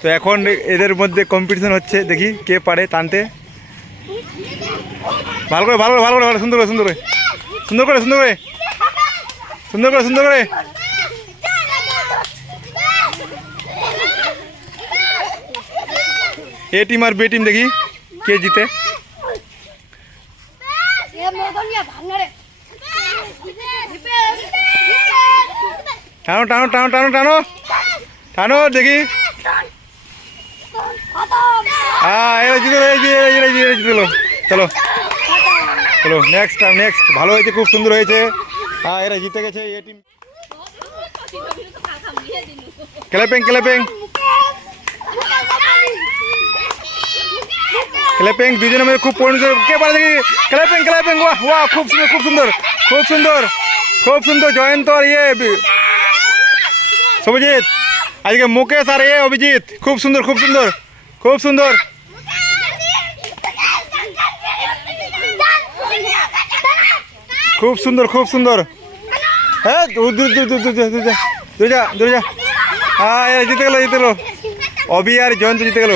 তো এখন এদের মধ্যে কম্পিটিশন হচ্ছে, দেখি কে পারে টানতে। ভালো করে ভালো করে ভালো করে সুন্দর করে সুন্দর করে সুন্দর করে সুন্দর করে সুন্দর করে সুন্দর করে। এ টিম আর বি টিম, দেখি কে জিতে। টানো টানো টানো টানো টানো টানো দেখি। হ্যাঁ এরা জিতে জিতলো। চলো চলো নেক্সট নেক্সট। ভালো হয়েছে, খুব সুন্দর হয়েছে। হ্যাঁ এরা জিতে গেছে এ টিম। Clapping clapping clapping. দুজনের মধ্যে খুব পরিণত। কে পারে দেখি? Clapping clapping. ওয়াহ ওয়াহ, খুব সুন্দর খুব সুন্দর খুব সুন্দর খুব সুন্দর। জয়ন্ত আর শুভজিৎ, আজকে মুকেশ আর অভিজিৎ, খুব সুন্দর খুব সুন্দর খুব সুন্দর। খুব সুন্দর খুব সুন্দর। হ্যাঁ দূর যা। হ্যাঁ জিতে গেল জিতে গেল। অভি আর জয়ন্ত জিতে গেল।